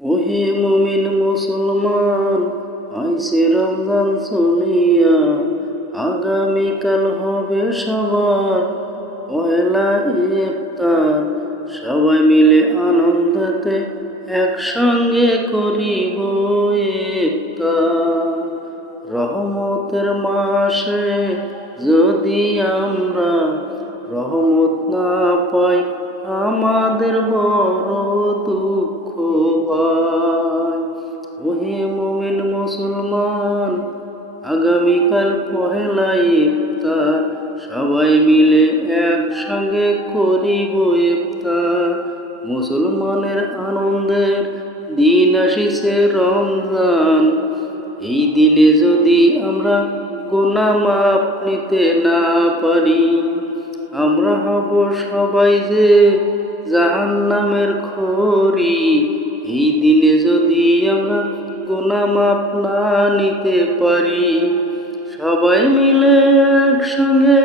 ওহে মুমিন মুসলমান আইসে রমজান চলিয়া, আগামীকাল হবে সবার। পয়লা ইফতার, সবাই মিলে আনন্দতে একসঙ্গে করিব ইফতার। রহমতের মাসে যদি আমরা মুমিন মুসলমান। আগামীকাল পহেলা ইফতার, সবাই মিলে একসঙ্গে করিব ইফতার। মুসলমানের আনন্দের দিন আসিছে রমজান। এই দিনে যদি আমরা গুনাহ মাপ নিতে না পারি, আমরা হব সবাই যে জাহান্নামের খড়ি। এই দিনে যদি আমরা গুনাহ মাপ না নিতে পারি। সবাই মিলে একসঙ্গে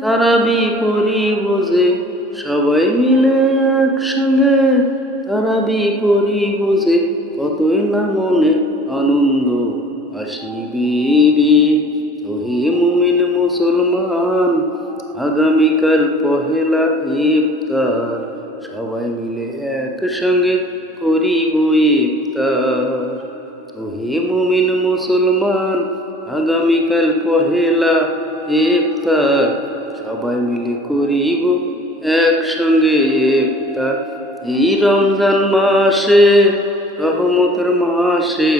তারাবি করি বোঝে। সবাই মিলে একসঙ্গে তারাবি করি বোঝে। কতই না মনে আনন্দ আসিবে রে ওহে মুমিন মুসলমান, আগামীকাল পহেলা ইফতার। সবাই মিলে একসঙ্গে করিব ইফতার। ওহে মুমিন মুসলমান, আগামীকাল পহেলা ইফতার সবাই মিলে করিব একসঙ্গে ইফতার এই রমজান মাসে, রহমতের মাসে,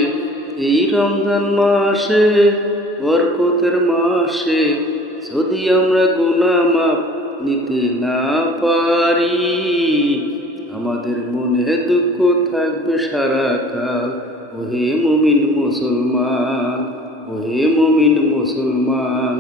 এই রমজান মাসে, বরকতের মাসে, যদি আমরা গুনা মাপ নিতে না পারি, আমাদের মনে দুঃখ থাকবে সারা কাল ওহে মুমিন মুসলমান ওহে মুমিন মুসলমান